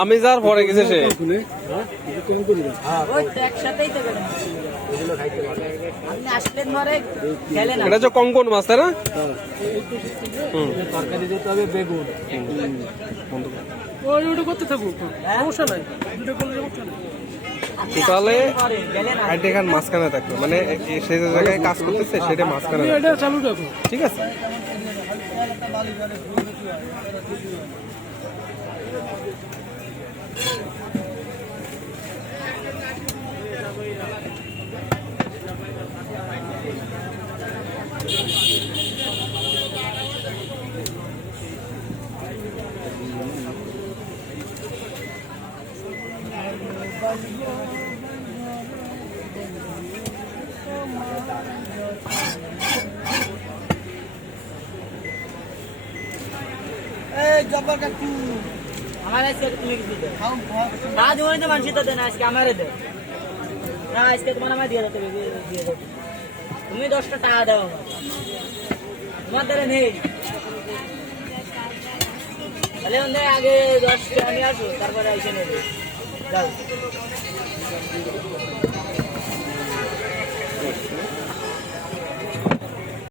আমি যার পরে গেছে সে এটা হচ্ছে কঙ্কন মাছ তাই না? তরকারি দিতে হবে বেগুন করতে থাকুক সমস্যা নাই। তাহলে এখান মাঝখানে থাকবে মানে সে যে জায়গায় কাজ করতেছে সেটা মাঝখানে চালু রাখো। ঠিক আছে। তুমি 10টা টাকা দাও তোমার দ্বারা নেই তাহলে আগে 10 টাকা নিয়ে আসো তারপরে এসে নেবে যাও